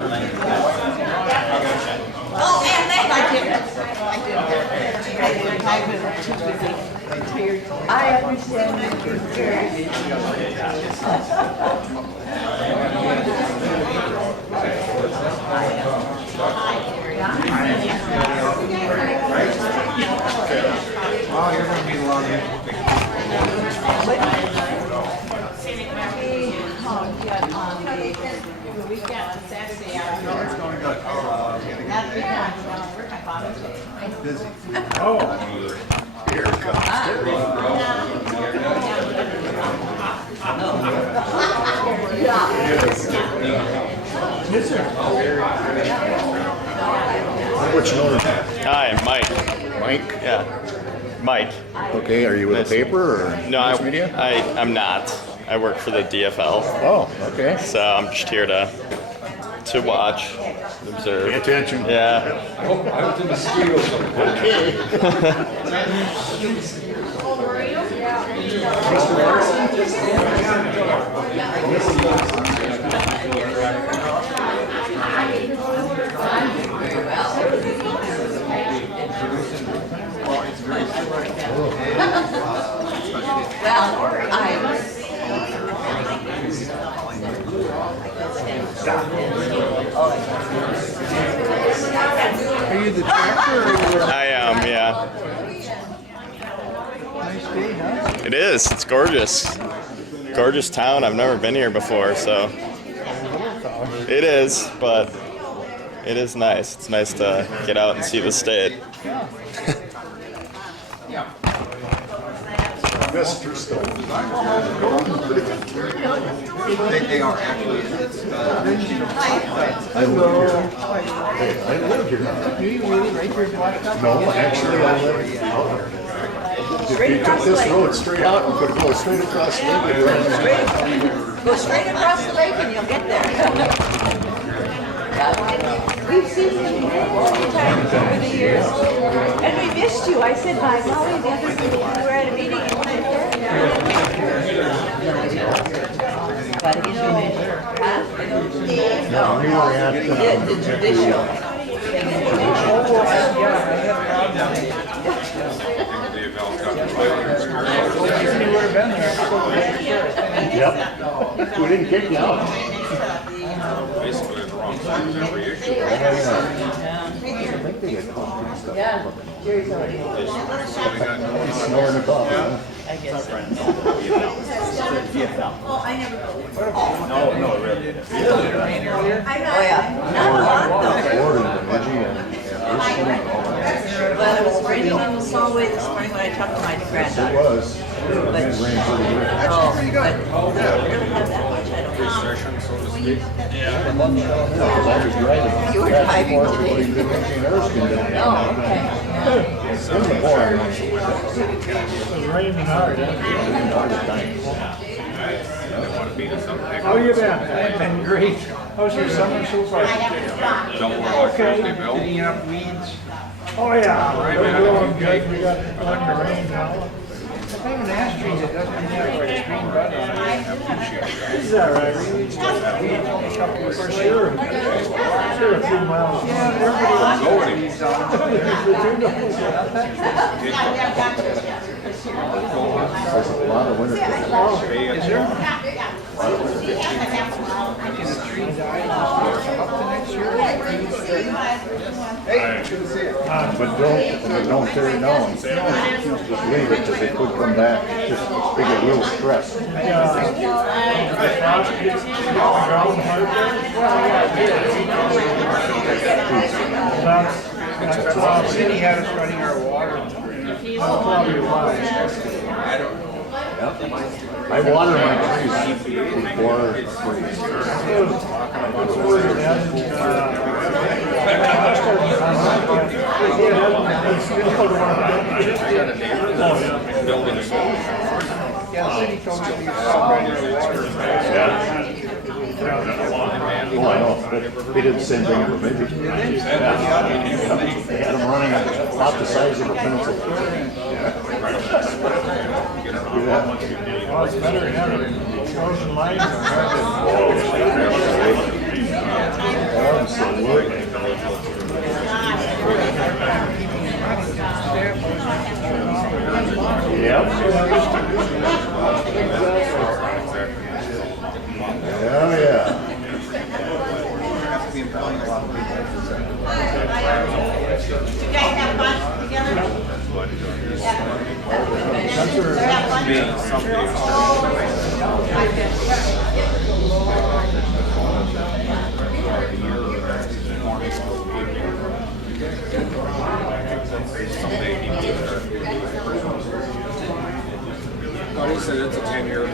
Oh, and then I didn't. I've been too busy. Tired. I understand you're very Oh, you're going to be long. The weekend on Saturday, It's going good. that weekend, we're my father's day. Busy. Here it comes. Yes, sir. What's your name? Hi, Mike. Mike? Yeah, Mike. Okay, are you with the paper or No, mass media? I'm not. I work for the DFL, Oh, okay. so I'm just here to watch, observe. Pay attention. Yeah. I was in the mosquitoes. Are you the tractor or are you I am, yeah. nice day, huh? It is. It's gorgeous. Gorgeous town. I've never been here before, so it is, but it is nice. It's nice to get out and see the state. Mr. Stone. They are actually. It's, I live here. Hey, I live here. do you really right here in Blackduck? No, actually, I live out here. If you took this road straight out, you could go straight across the lake. Go straight across the lake and you'll get there. We've seen you many times over the years. And we missed you. I said, by golly, the other day we were at a meeting and you weren't there. But you know, huh? No, We were at, the judicial. You would have been there. Yep. We didn't kick you out. Basically, the wrong times every issue. I think they get caught and stuff. Yeah, Jerry's already. He's snoring a coffee, huh? I guess. Oh, yeah. Not a lot, though. Gordon, Reggie, and Ursula and all that. Well, it was raining in the Solway this morning when I talked to my It granddaughter. was. It rained pretty good. Oh, but we don't really have that much, I don't know. Session, so to speak. Yeah, 'cause I was driving. You were back and driving forth today. between Goodrich and Erskine down there. Oh, okay. In the morning. It was raining hard, huh? They want to beat us up. How you been? I've been great. How's your summer so far? Double electricity Okay. bill. Getting up weeds? Oh, yeah. We're growing good. We got plenty of rain now. I have an ash tree that doesn't have like a green bud on it. This is all right. A couple of for sure. Sure, a few miles. Yeah, everybody wants to go weeds on it. There's a lot of winter. Is there? Can the tree die up to next year? But don't tear it down. Just leave it because they could come back. Just they get real stressed. The city had us running our water. I'll probably why. I water my trees before it freezes. Building solar. Yeah, the city told me we used to run our water. Oh, I know. They did the same thing in Bemidji. They had them running about the size of a pencil. Oh, it's better than ever. Frozen lines are hard to. be employing a lot of people. You guys have fun together? He said it's a 10-year.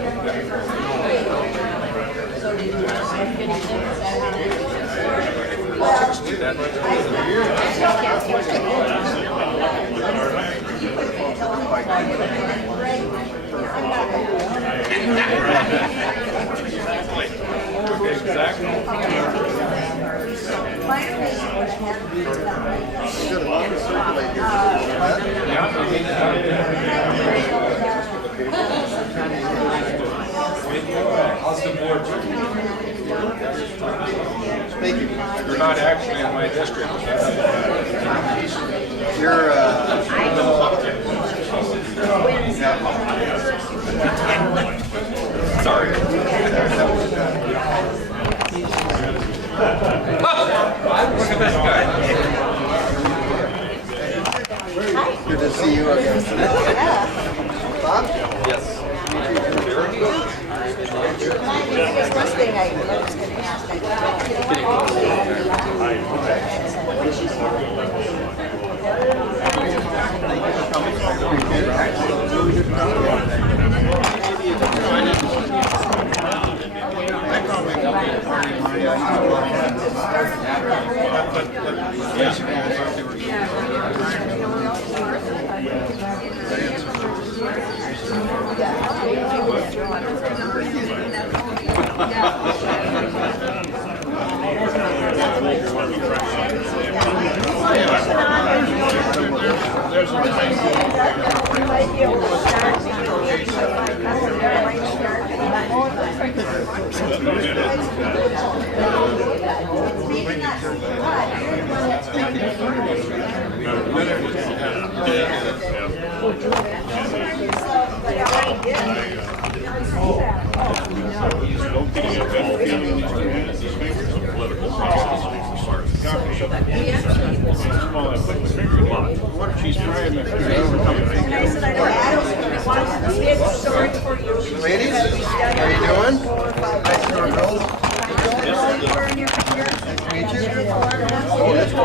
How's the board? Thank you. You're not actually in my district. You're, Sorry. Look at this guy. good to see you again. Bob? This one thing I was going to ask. She's trying to Ladies, how you doing? Nice to meet you. Oh, that's cool.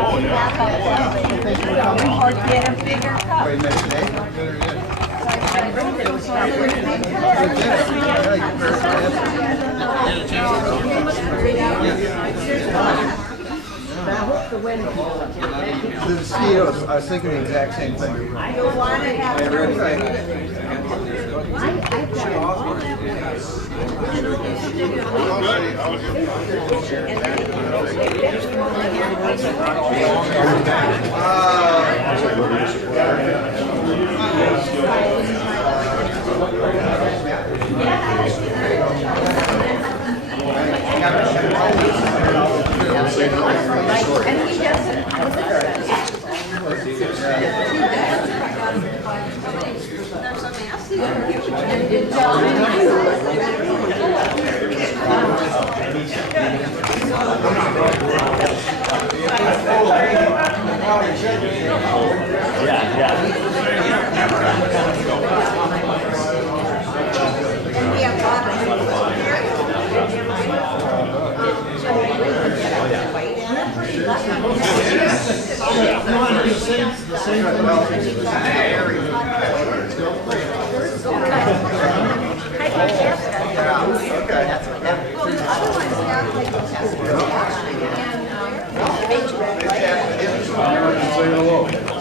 Or get a bigger cup. Wait a minute, today? The mosquitoes, I was thinking the exact same thing. I really think.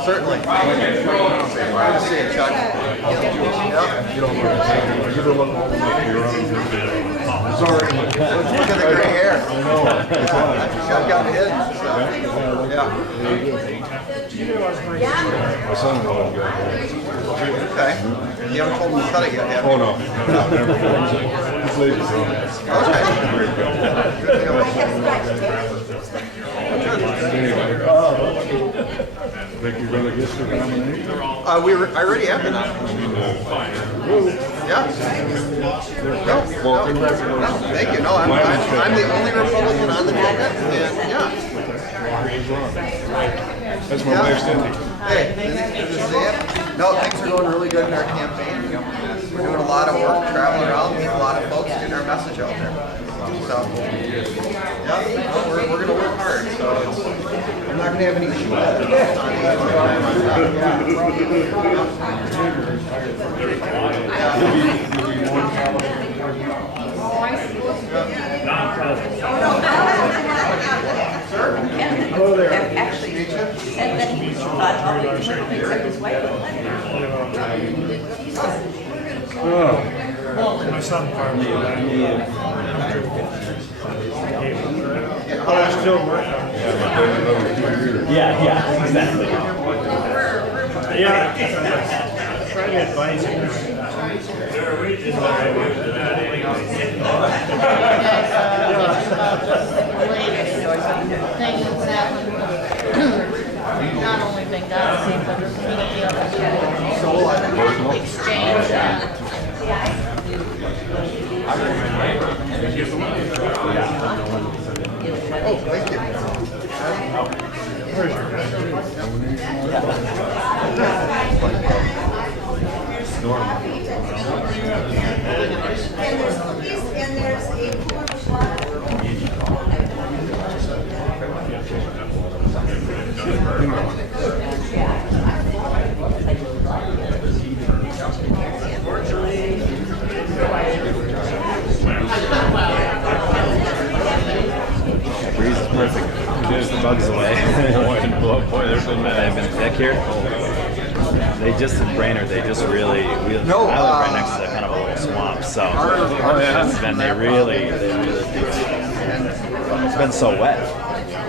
Certainly. Glad to see you, Chuck. You don't look sorry. Look at the gray hair. I know. Chuck got hidden. So. Yeah. My son-in-law got that. Okay. You haven't told him to cut it yet, have you? Oh, no. Never. This lady's on that. Okay. Good deal. Think you're gonna get your nomination? I already have the nomination. Yeah. No, thank you. No, I'm the only Republican on the ticket, and yeah. That's my wife's Cindy. Hey, good to see you. No, things are going really good in our campaign. We're doing a lot of work, traveling around, meeting a lot of folks, getting our message out there. So, yeah, we're going to work hard. So, I'm not going to have any issues with Hello there. Actually, and then he thought, oh, except his wife. My son farms for that. Oh, I'm still working on it. Yeah, exactly. Yeah. Try to advise him. Things that not only been gossip, but the community of exchange. Oh, thank you. And there's a Breeze is perfect. Keeps the bugs away. Boy, there's been They've been thick here. They just in Brainerd. They just really. I live right next to kind of a little swamp, so it's been they really. It's been so wet.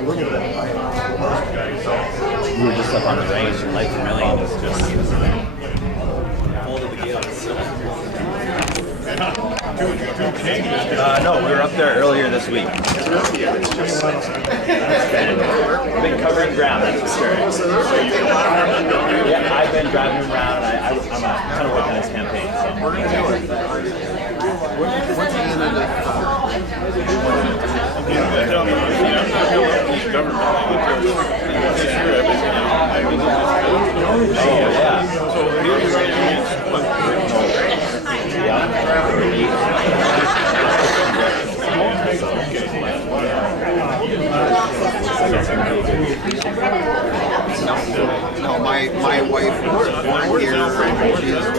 We were just up on the range, and Lake Vermilion is just full to the gills. No, we were up there earlier this week. We've been covering ground, that's for sure. Yeah, I've been driving around, and I'm kind of working on this campaign. So. We're going to do it. What's the end of the No, my wife was born here, and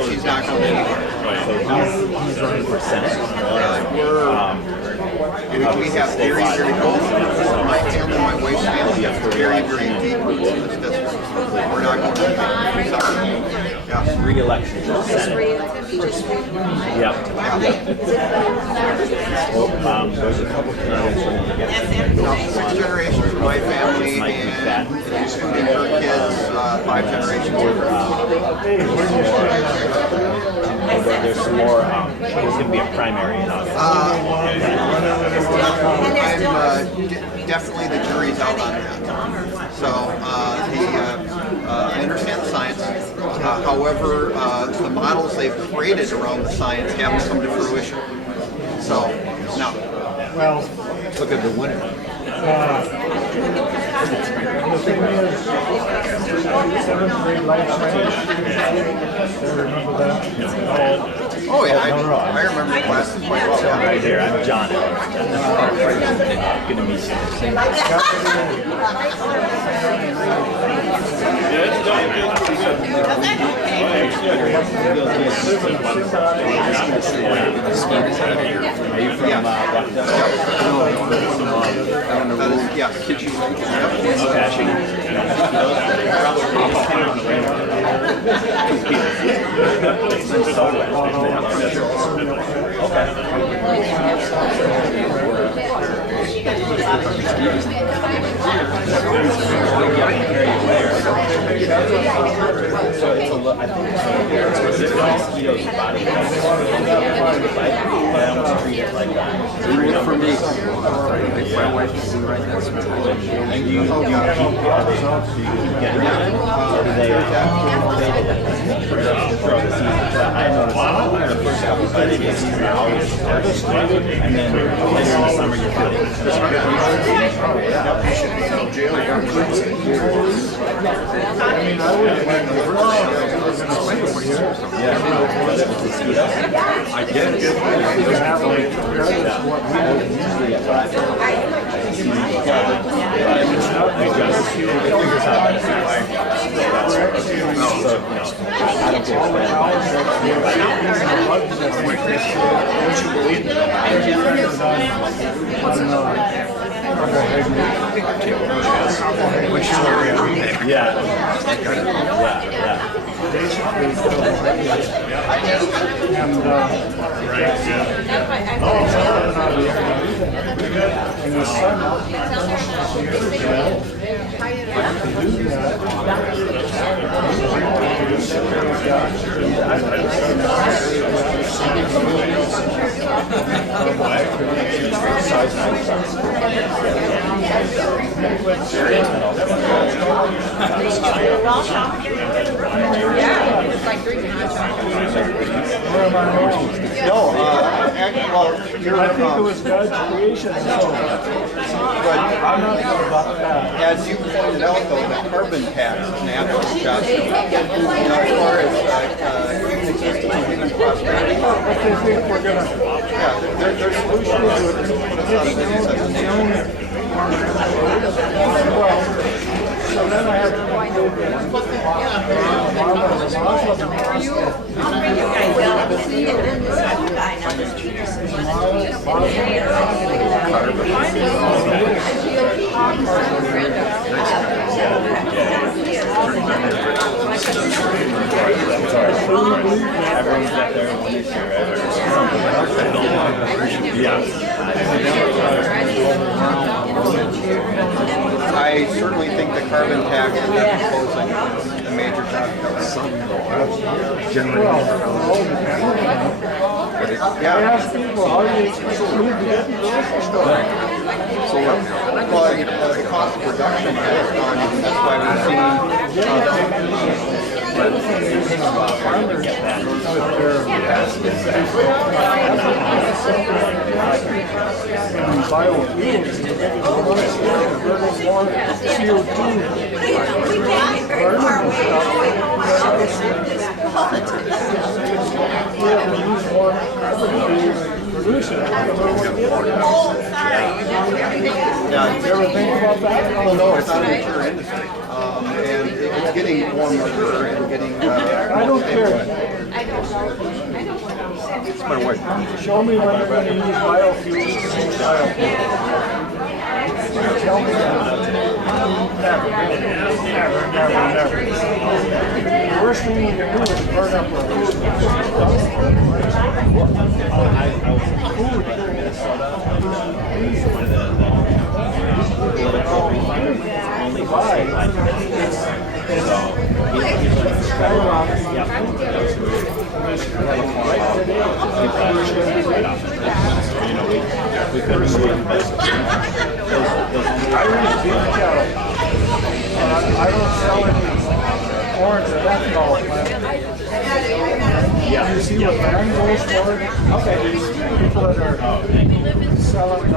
she's not going anywhere. So he's running for Senate. We have very, very close. My family, my wife's family have very, very deep roots in this district. We're not going anywhere. Yeah. Re-election to the Senate. Yep. There's a couple candidates running against me. Six generations from my family, and including her kids, 5 generations. There's some more. There's going to be a primary in August. Definitely the jury's out on that. So I understand the science. However, the models they've created around the science haven't come to fruition. So, no. Well, Look at the winner. the thing is, 7th grade life science. I remember that. Oh yeah, I remember the classes quite well. Yeah. Right here, I'm John. Good to meet you. Are you from Blackduck? That is, yeah. Okay. a look. I think mosquitoes body. I almost treat it like that. For me, my wife is right now. And do you keep getting it? Or do they throw the season? I noticed the first couple of days of the season are always devastated, and then later in the summer you're feeling. You should be in jail for cruising. I get it. No, actually, well, you're, I think it was God's creation. So but I'm not sure about that. as you pointed out, though, the carbon tax naturally just, as far as human existence and human prosperity, But they think we're gonna. yeah, their solution to it is to put us out of business as a nation. Well, so then I have to Everyone's got their own issue, right? I certainly think the carbon tax is posing a major job killer. I ask people, how do you expect food to get in the grocery store? Well, the cost of production has gone up, and that's why we've Yeah, you ever think about that? well, no, it's not a mature industry, and it's getting more mature and getting. I don't care. It's my wife. Show me when they're going to use biofuels. Tell me that. Never. The worst thing we can do is burn up our food. Only five. We couldn't move I raise beef cattle. I don't sell any orange or ethanol plant. You see what land goes for? Okay. People that are selling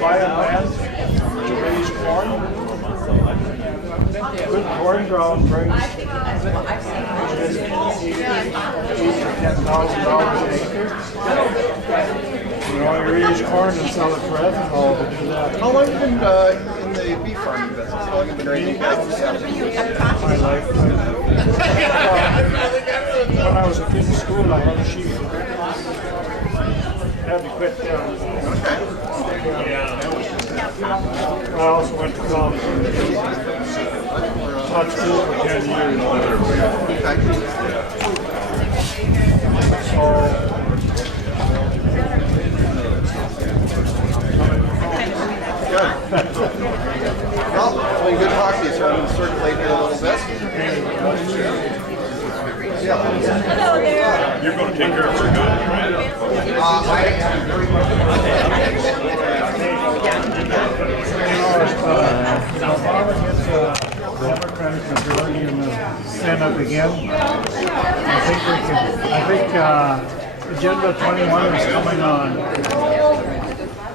buying land to raise corn. Good corn ground brings $8,000 to $10,000 an acre. You know, you raise corn and sell it for ethanol to do that. How long have you been in the beef farming business? How long have you been raising cattle? My life. When I was a kid in school, I had sheep. Had to quit. I also went to college. Taught school for 10 years. So, Good. Well, it's been good talking to you, so I'm going to circulate here a little bit. Take care of her good. Obama gets a Democratic majority in the Senate again, I think Agenda 21 is coming on.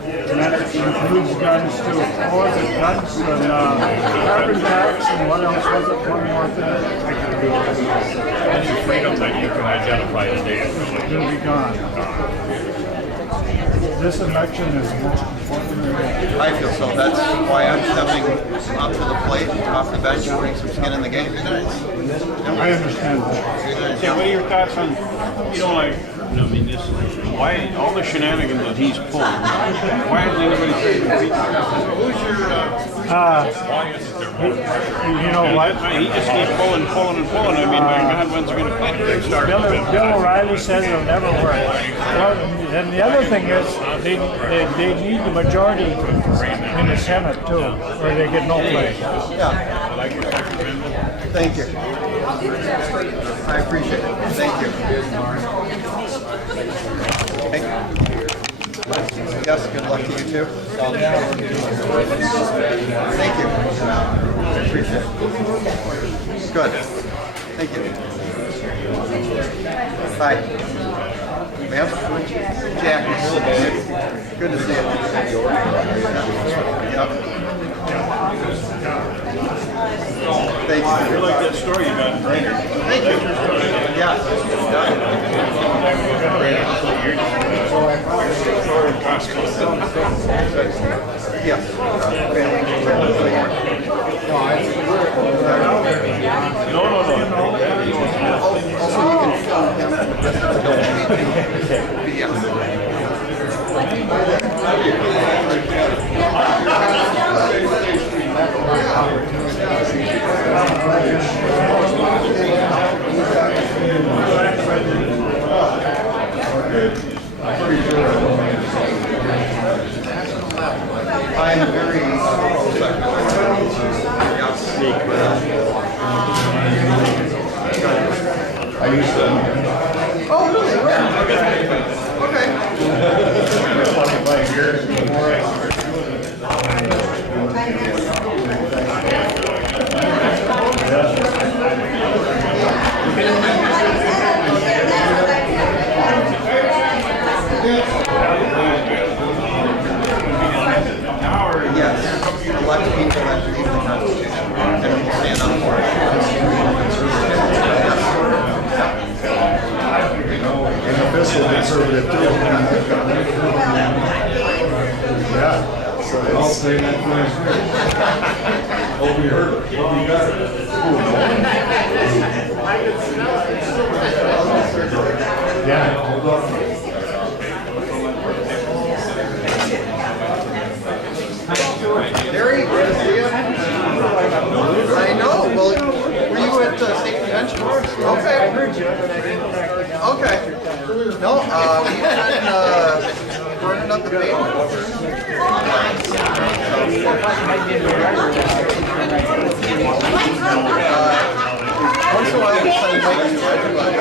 And that includes guns too. What was it? Guns and carbon tax and what else was it? One more thing. Any freedom that you can identify today is It'll be gone. This election is most important. I feel so. That's why I'm stepping up to the plate, off the bench, putting some skin in the game. I understand that. So what are your thoughts on, like, I mean, this, why, all the shenanigans that he's pulling, why hasn't anybody said who's your, why isn't there more pressure? You know what? He just keeps pulling. I mean, my God, when's it going to quit? Bill O'Reilly says it'll never work. Well, and the other thing is, they need the majority in the Senate too, or they get no play. Yeah. Thank you. I appreciate it. Thank you. Hey. Yes, good luck to you too. Thank you. I appreciate it. Good. Thank you. Hi. Ma'am? Jack. Good to see you. Yep. Thank you. I like that story you got in Brainerd. Thank you. Yeah. Yeah. No. Also, you can film him. Yeah. I'm very I used to. Oh, really? Okay. 25 years before Yes, elect people that believe in the Constitution and will stand up for it. And the fiscal conservative too. Yeah. So I'll say that first. Hope you heard it. Hope you got it. Yeah. Hold on. Harry, good to see you. I know. Well, were you at state convention? Okay. I heard you. Okay. No, we've been burning up the pavement. Once in a while, we send bikes to everybody.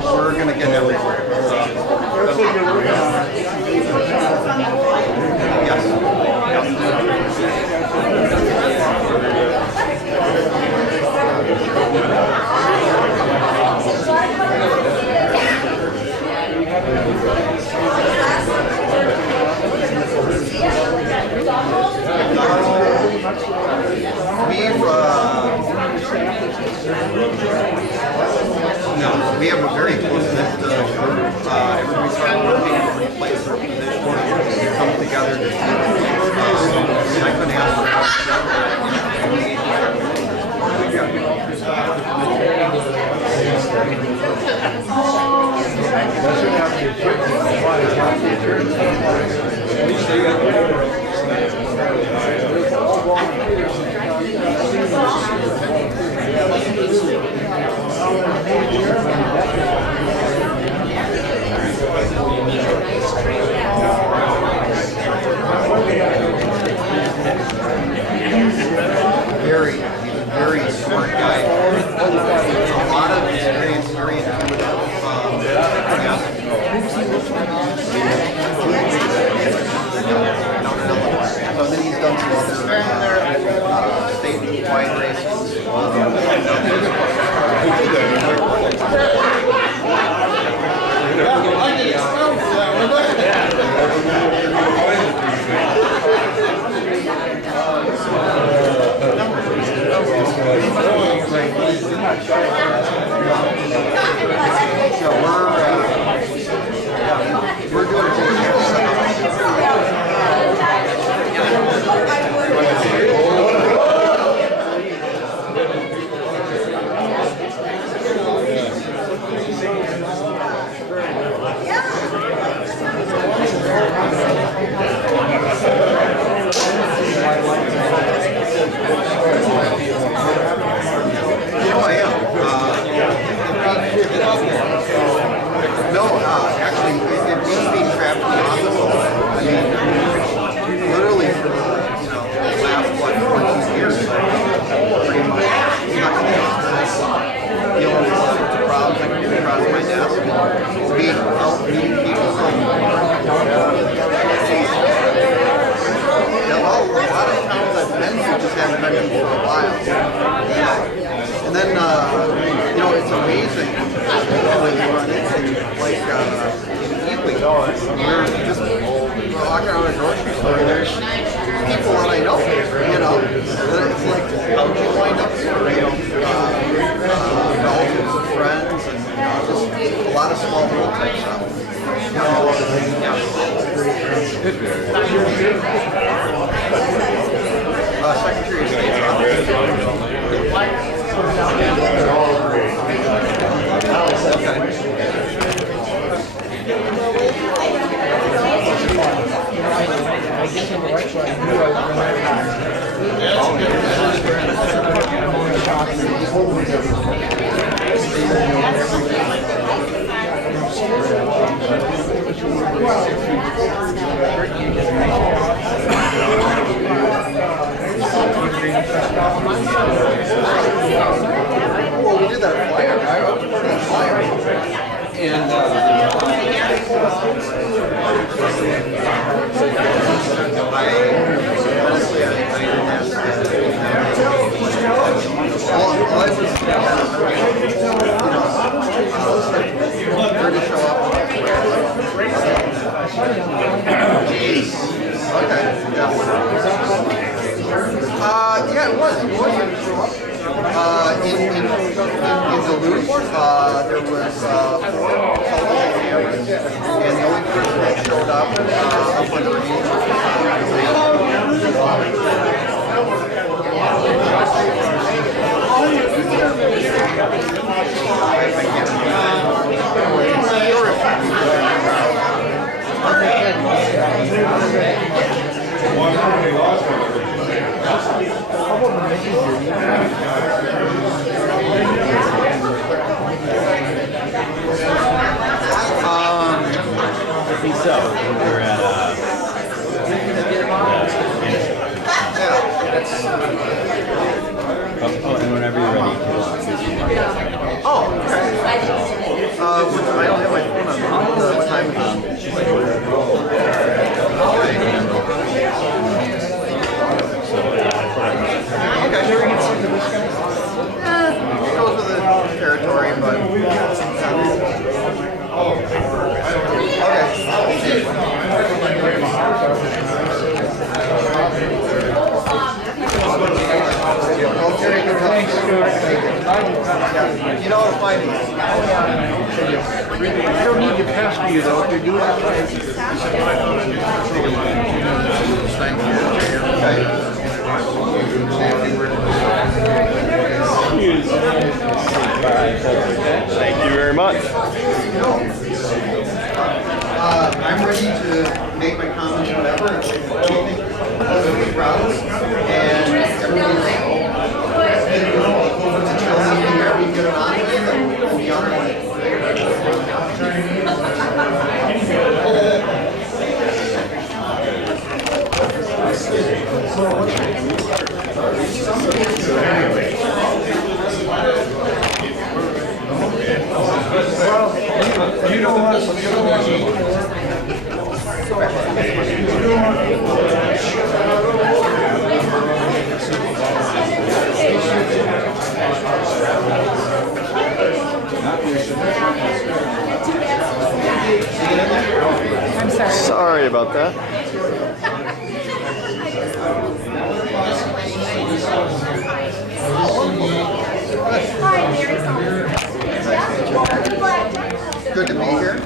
We're gonna get everywhere. We have a very close-knit group. Everybody's hard working, everybody plays their position. We come together to I couldn't ask for very smart guy. A lot of experience, very intuitive. So then he's done some other state-wide races. We're doing a actually, it means being trapped in the hospital. I mean, literally for the last 14 years, pretty much stuck in the office, dealing with problems like getting across my desk, and being out meeting people. A lot of times I've been to just haven't been to for a while. And then, it's amazing when you run into, like, in Ely, we're just walking around a grocery store, and there's people that I know, It's like, how'd you wind up here, relatives and friends, and just a lot of small world type stuff. Secretary of State's Well, we did that flyer. I put that flyer. And honestly, I didn't ask all I was where to show up. Okay. Yeah, it was. In Duluth, there was 4 television cameras, and the only person that showed up underneath Thanks, Stuart. You know what to find me. I don't need to pesky you though, if you're doing it right. Thank you very much. I'm ready to make my comments, whatever. Anything positive, proud, and everybody's to tell me where we get it on with, and we'll be on our way. You don't want I'm sorry. Sorry about that. Hi, Mary. Good to be here.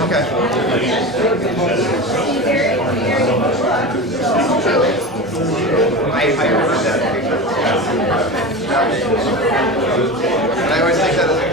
Okay. I heard that. And I always take that as a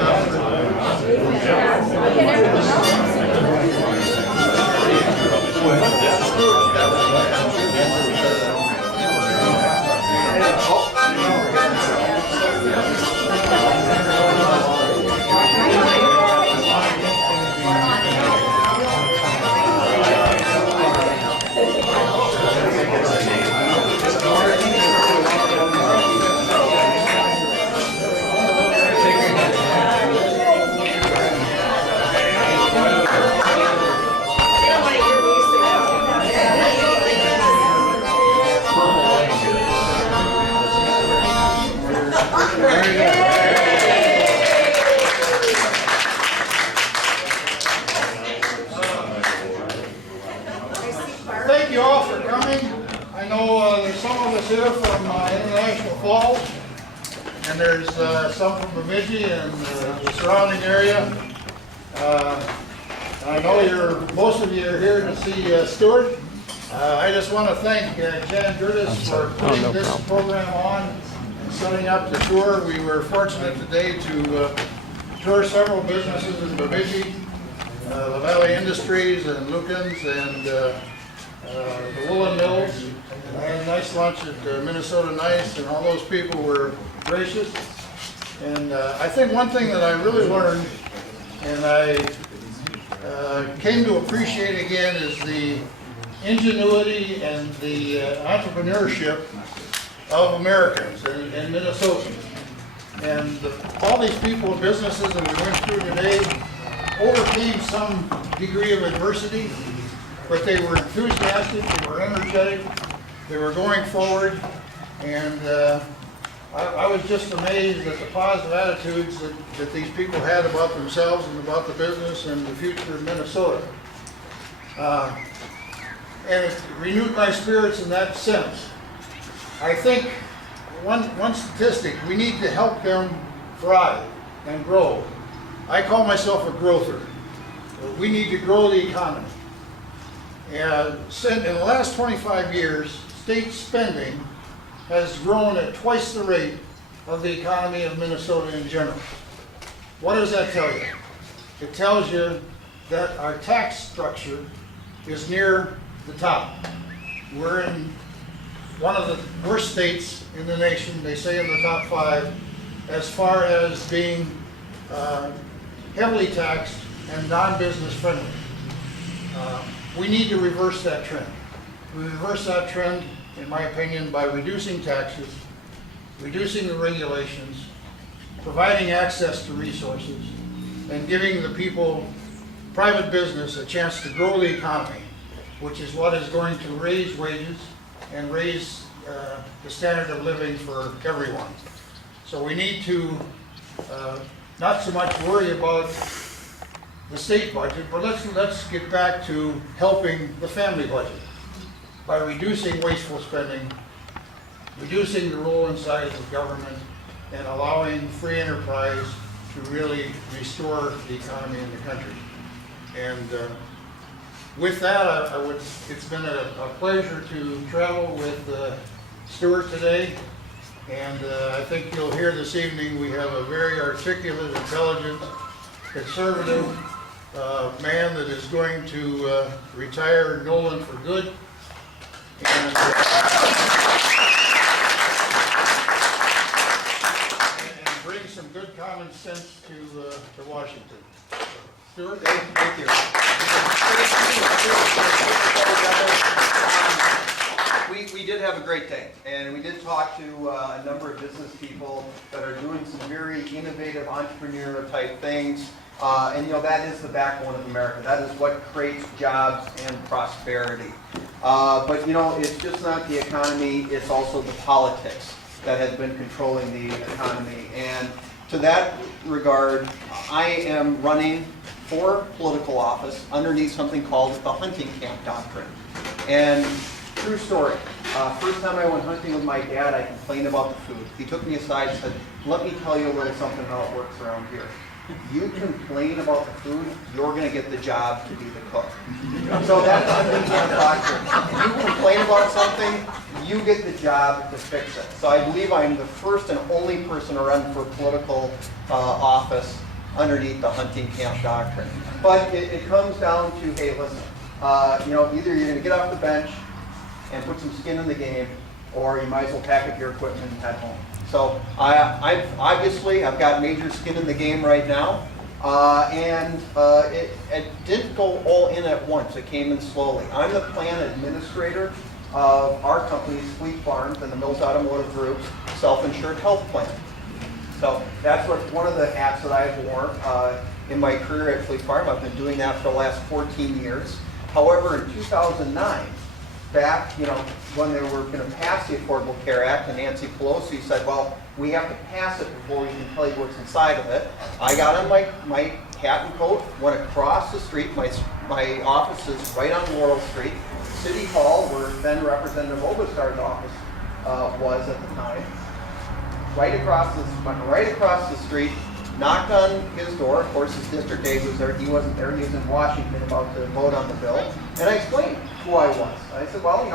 Thank you all for coming. I know there's some of us here from International Falls, and there's some from Bemidji and the surrounding area. I know most of you are here to see Stuart. I just want to thank Jan Gertis for putting this program on and setting up the tour. We were fortunate today to tour several businesses in Bemidji, La Valley Industries and Lukens and the Woolen Mills. I had a nice lunch at Minnesota Nice, and all those people were gracious. And I think one thing that I really learned, and I came to appreciate again, is the ingenuity and the entrepreneurship of Americans and Minnesotans. And all these people and businesses that we went through today overcame some degree of adversity, but they were enthusiastic, they were energetic, they were going forward, and I was just amazed at the positive attitudes that these people had about themselves and about the business and the future of Minnesota. And it renewed my spirits in that sense. I think one statistic, we need to help them thrive and grow. I call myself a growther. We need to grow the economy. And in the last 25 years, state spending has grown at twice the rate of the economy of Minnesota in general. What does that tell you? It tells you that our tax structure is near the top. We're in one of the worst states in the nation, they say in the top 5, as far as being heavily taxed and non-business friendly. we need to reverse that trend. We reverse that trend, in my opinion, by reducing taxes, reducing the regulations, providing access to resources, and giving the people, private business, a chance to grow the economy, which is what is going to raise wages and raise the standard of living for everyone. So we need to not so much worry about the state budget, but let's get back to helping the family budget by reducing wasteful spending, reducing the role and size of government, and allowing free enterprise to really restore the economy in the country. And with that, it's been a pleasure to travel with Stuart today. And I think you'll hear this evening we have a very articulate, intelligent, conservative man that is going to retire Nolan for good. And bring some good common sense to Washington. Stuart? Thank you. We did have a great day, and we did talk to a number of business people that are doing some very innovative entrepreneur type things. And that is the backbone of America. That is what creates jobs and prosperity. But it's just not the economy, it's also the politics that has been controlling the economy. And to that regard, I am running for political office underneath something called the hunting camp doctrine. And true story. First time I went hunting with my dad, I complained about the food. He took me aside and said, "Let me tell you a little something how it works around here. You complain about the food, you're going to get the job to be the cook." So that's hunting camp doctrine. You complain about something, you get the job to fix it. So I believe I'm the first and only person to run for political office underneath the hunting camp doctrine. But it comes down to, hey, listen, either you're going to get off the bench and put some skin in the game, or you might as well pack up your equipment and head home. So I've got major skin in the game right now, and it didn't go all in at once. It came in slowly. I'm the plan administrator of our company's Fleet Farms and the Mills Automotive Group's self-insured health plan. So that's one of the hats that I've worn in my career at Fleet Farm. I've been doing that for the last 14 years. However, in 2009, back, when they were going to pass the Affordable Care Act, and Nancy Pelosi said, well, we have to pass it before we can tell you what's inside of it. I got on my hat and coat, went across the street. My office is right on Laurel Street. City Hall, where then Representative Obastar's office was at the time. Went right across the street, knocked on his door. Of course, his district aide was there. He wasn't there. He was in Washington about to vote on the bill. And I explained who I was. I said, well,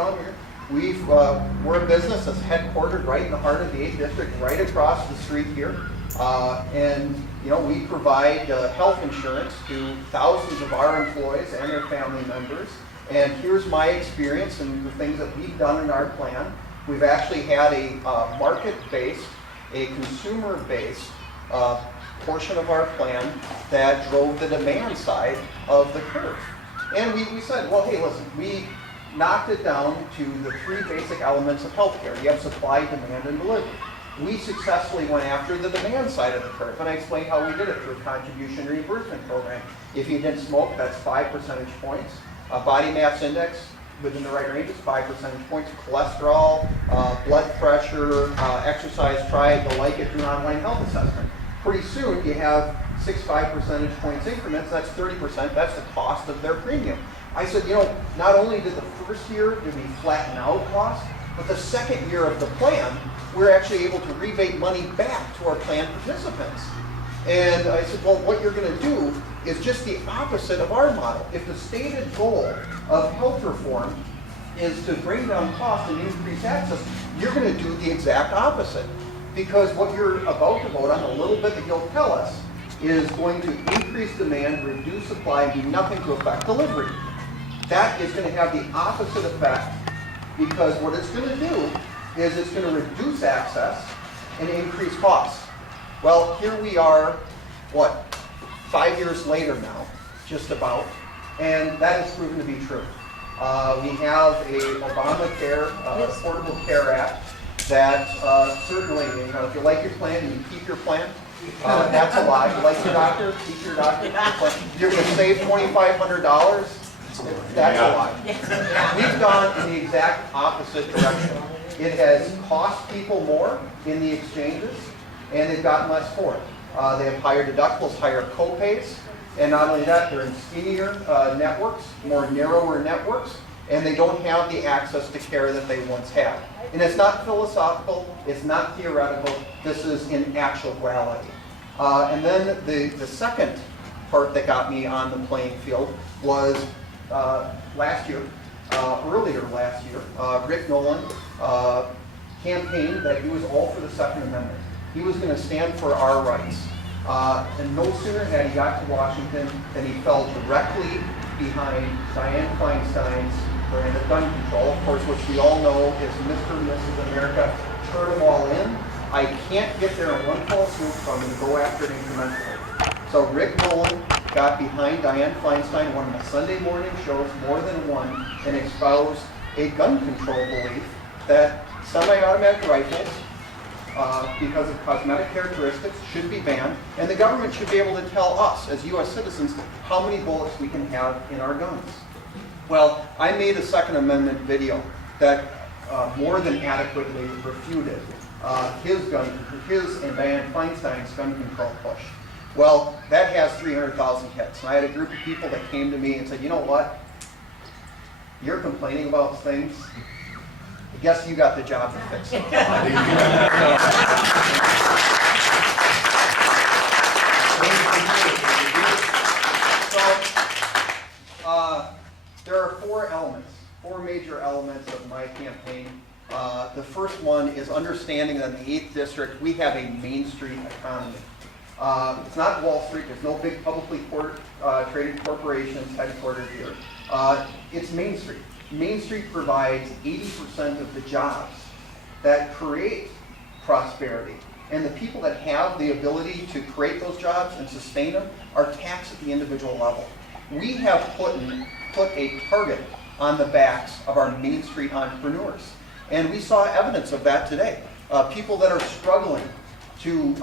we're a business that's headquartered right in the heart of the 8th District, right across the street here. And we provide health insurance to thousands of our employees and their family members. And here's my experience and the things that we've done in our plan. We've actually had a market-based, a consumer-based portion of our plan that drove the demand side of the curve. And we said, well, hey, listen, we knocked it down to the 3 basic elements of healthcare. You have supply, demand, and delivery. We successfully went after the demand side of the curve, and I explained how we did it through a contribution reimbursement program. If you didn't smoke, that's 5 percentage points. Body mass index, within the right range, is 5 percentage points. Cholesterol, blood pressure, exercise, try it, you'll like it through an online health assessment. Pretty soon, you have 5 percentage points increments, that's 30%, that's the cost of their premium. I said, not only did the first year did we flatten out costs, but the second year of the plan, we're actually able to rebate money back to our plan participants. And I said, well, what you're going to do is just the opposite of our model. If the stated goal of health reform is to bring down costs and increase access, you're going to do the exact opposite. Because what you're about to vote on, a little bit that you'll tell us, is going to increase demand, reduce supply, and do nothing to affect delivery. That is going to have the opposite effect, because what it's going to do is it's going to reduce access and increase costs. Well, here we are, 5 years later now, just about, And that has proven to be true. We have a Obamacare, Affordable Care Act that certainly, you know, if you like your plan, you keep your plan. That's a lie. You like your doctor, keep your doctor. You're going to save $2,500. That's a lie. We've gone in the exact opposite direction. It has cost people more in the exchanges, and they've gotten less for it. They have higher deductibles, higher co-pays, and not only that, they're in skinnier networks, more narrower networks, and they don't have the access to care that they once had. And it's not philosophical, it's not theoretical, this is in actuality. And then the second part that got me on the playing field was earlier last year, Rick Nolan campaigned that he was all for the Second Amendment. He was going to stand for our rights. And no sooner had he got to Washington than he fell directly behind Dianne Feinstein's brand of gun control, of course, which we all know is Mr. and Mrs. America, turn them all in. I can't get there in one fell swoop, so I'm going to go after it incrementally. So Rick Nolan got behind Dianne Feinstein, one of the Sunday morning shows, more than one, and espoused a gun control belief that semi-automatic rifles, because of cosmetic characteristics, should be banned, and the government should be able to tell us, as U.S. citizens, how many bullets we can have in our guns. Well, I made a Second Amendment video that more than adequately refuted his and Dianne Feinstein's gun control push. Well, that has 300,000 hits. And I had a group of people that came to me and said, you know what? You're complaining about things. I guess you got the job to fix it. There are four major elements of my campaign. The first one is understanding that in the 8th District, we have a Main Street economy. It's not Wall Street. There's no big publicly traded corporations headquartered here. It's Main Street. Main Street provides 80% of the jobs that create prosperity. And the people that have the ability to create those jobs and sustain them are taxed at the individual level. We have put a target on the backs of our Main Street entrepreneurs. And we saw evidence of that today. People that are struggling to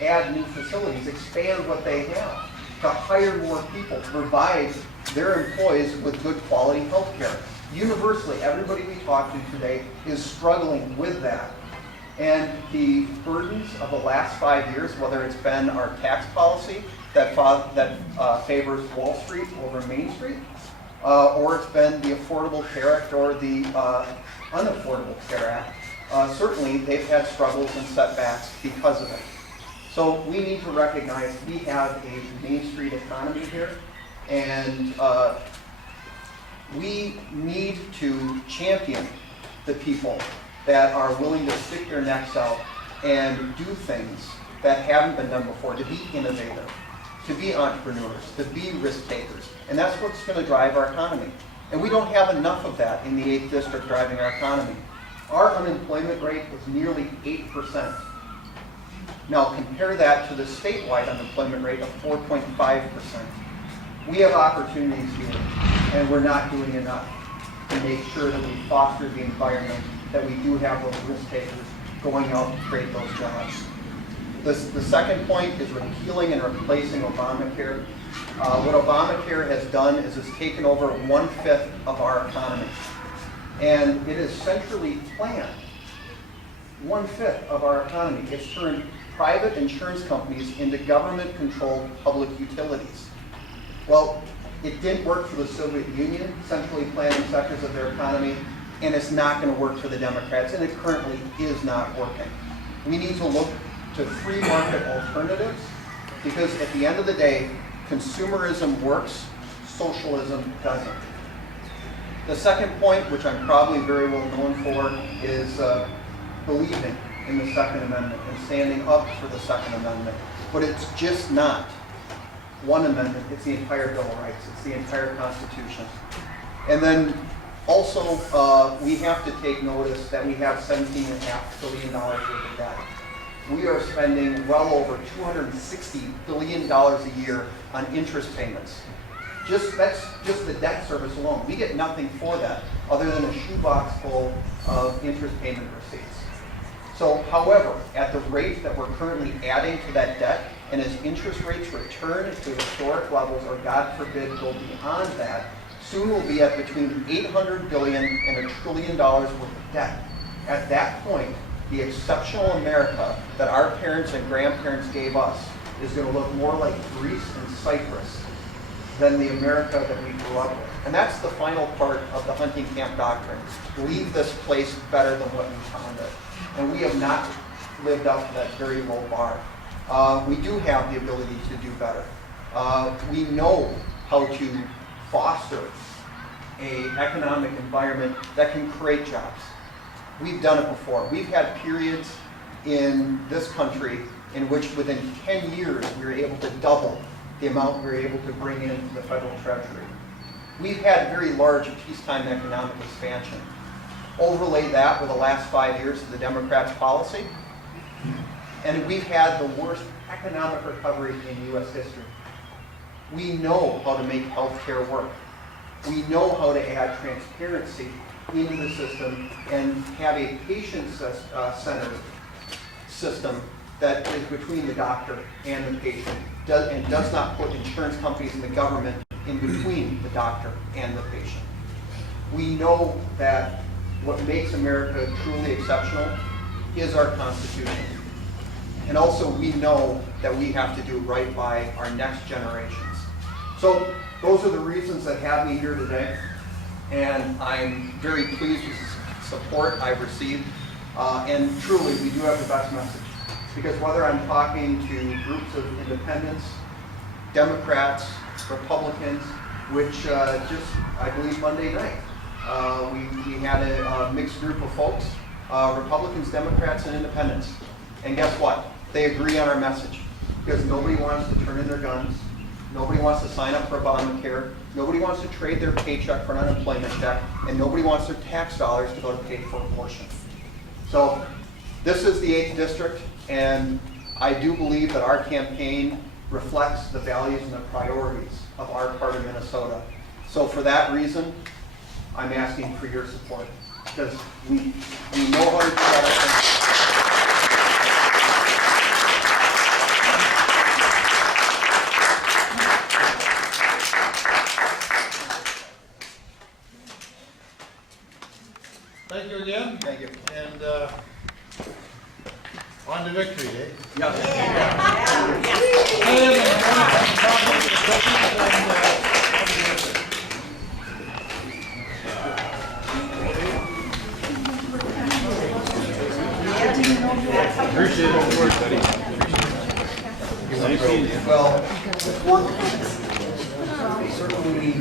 add new facilities, expand what they have, to hire more people, to provide their employees with good quality health care. Universally, everybody we talk to today is struggling with that. And the burdens of the last 5 years, whether it's been our tax policy that favors Wall Street over Main Street, or it's been the Affordable Care Act or the Unaffordable Care Act, certainly they've had struggles and setbacks because of it. So we need to recognize we have a Main Street economy here, and we need to champion the people that are willing to stick their necks out and do things that haven't been done before, to be innovative, to be entrepreneurs, to be risk takers. And that's what's going to drive our economy. And we don't have enough of that in the 8th District driving our economy. Our unemployment rate is nearly 8%. Now compare that to the statewide unemployment rate of 4.5%. We have opportunities here, and we're not doing enough to make sure that we foster the environment, that we do have those risk takers going out to create those jobs. The second point is repealing and replacing Obamacare. What Obamacare has done is it's taken over 1/5 of our economy. And it is centrally planned. 1/5 of our economy. It's turned private insurance companies into government-controlled public utilities. Well, it didn't work for the Soviet Union, centrally planning sectors of their economy, and it's not going to work for the Democrats, and it currently is not working. We need to look to free market alternatives, because at the end of the day, consumerism works, socialism doesn't. The second point, which I'm probably very well known for, is believing in the Second Amendment and standing up for the Second Amendment. But it's just not one amendment, it's the entire Bill of Rights, it's the entire Constitution. And then also, we have to take notice that we have $17.5 billion worth of debt. We are spending well over $260 billion a year on interest payments. That's just the debt service alone. We get nothing for that other than a shoebox full of interest payment receipts. So, however, at the rate that we're currently adding to that debt, and as interest rates return to historic levels, or God forbid go beyond that, soon we'll be at between $800 billion and $1 trillion worth of debt. At that point, the exceptional America that our parents and grandparents gave us is going to look more like Greece and Cyprus than the America that we grew up with. And that's the final part of the hunting camp doctrine. Leave this place better than what we found it. And we have not lived up to that very low bar. We do have the ability to do better. We know how to foster an economic environment that can create jobs. We've done it before. We've had periods in this country in which within 10 years we were able to double the amount we were able to bring into the federal treasury. We've had very large peacetime economic expansion. Overlay that with the last 5 years of the Democrats' policy, and we've had the worst economic recovery in U.S. history. We know how to make healthcare work. We know how to add transparency into the system and have a patient-centered system that is between the doctor and the patient, and does not put insurance companies and the government in between the doctor and the patient. We know that what makes America truly exceptional is our Constitution. And also we know that we have to do right by our next generations. So those are the reasons that have me here today. And I'm very pleased with the support I've received. And truly, we do have the best message. Because whether I'm talking to groups of independents, Democrats, Republicans, which just, I believe, Monday night, we had a mixed group of folks, Republicans, Democrats, and independents. And guess what? They agree on our message. Because nobody wants to turn in their guns. Nobody wants to sign up for Obamacare. Nobody wants to trade their paycheck for an unemployment check. And nobody wants their tax dollars to go to pay for abortion. So this is the 8th district. And I do believe that our campaign reflects the values and the priorities of our part of Minnesota. So for that reason, I'm asking for your support. Because we know how to do that. Thank you again. Thank you. And on to victory, eh? Appreciate it. Well, certainly.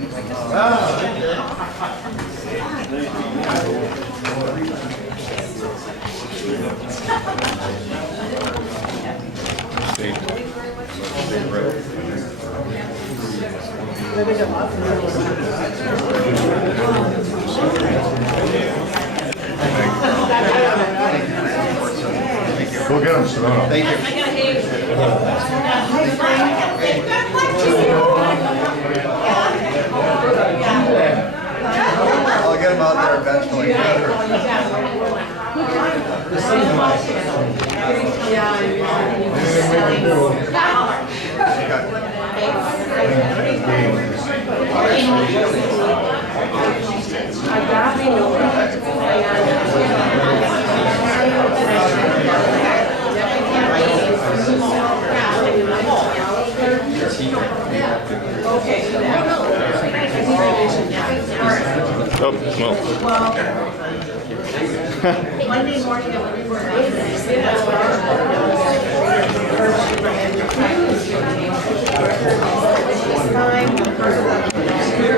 Go get him, Sedona. Thank you. I'll get him out there eventually. Anything we can do. Oh, well. Monday morning at we were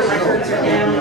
records are down.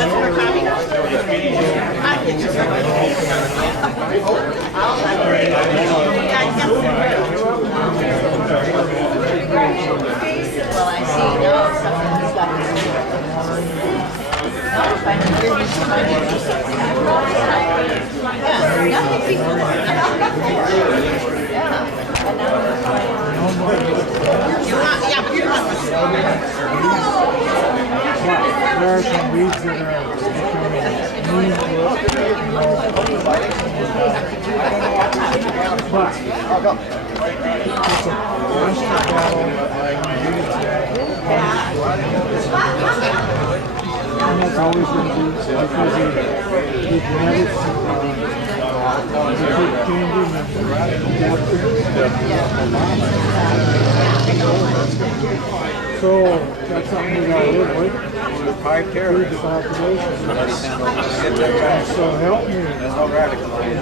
Well, I see now something's got yeah, nothing before. There are some weeds that are becoming but it's a constant battle. And that's always going to be because the genetics they keep changing and so that's something we got to live with. Food the population. So help me.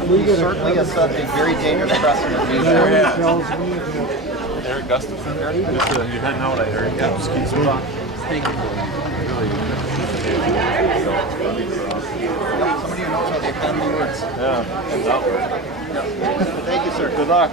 We get Certainly a very dangerous precedent. that tells me that Eric Gustafson, just you're heading out, I heard. Yeah, just keep spot. Thank you. Somebody who knows how the economy works. Yeah, heads out. Thank you, sir. Good luck.